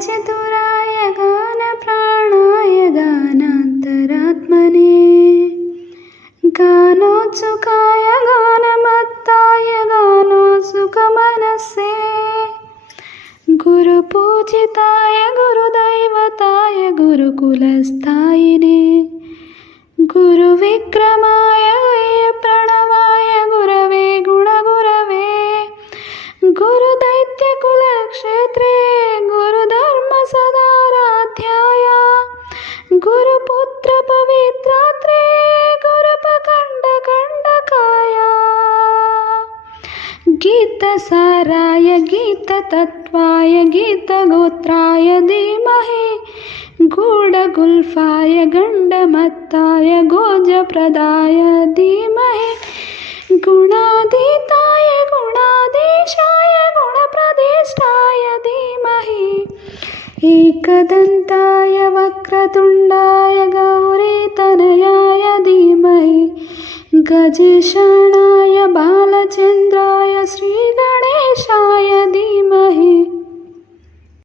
गानचतुराय गानप्राणाय गानान्तरात्मने गानोत्सुकाय गानमत्ताय गानोत्सुकमनसे गुरुपूजिताय गुरुदैवताय गुरुकुलस्थायिने गुरुविक्रमाय प्रणवाय गुरवे गुणगुरवे गुरुदैत्यकुलक्षेत्रे गुरुधर्मसदाराध्याय गुरुपुत्रपवित्रात्रे गुरुपखण्डकण्डकाय गीतसाराय गीततत्त्वाय गीतगोत्राय धीमहि गूढगुल्फाय गण्डमत्ताय गोजप्रदाय धीमहि गुणातीताय गुणाधीशाय गुणप्रदिष्ठाय धीमहि एकदन्ताय वक्रतुण्डाय गौरीतनयाय धीमहि गजेशाणाय बालचन्द्राय श्रीगणेशाय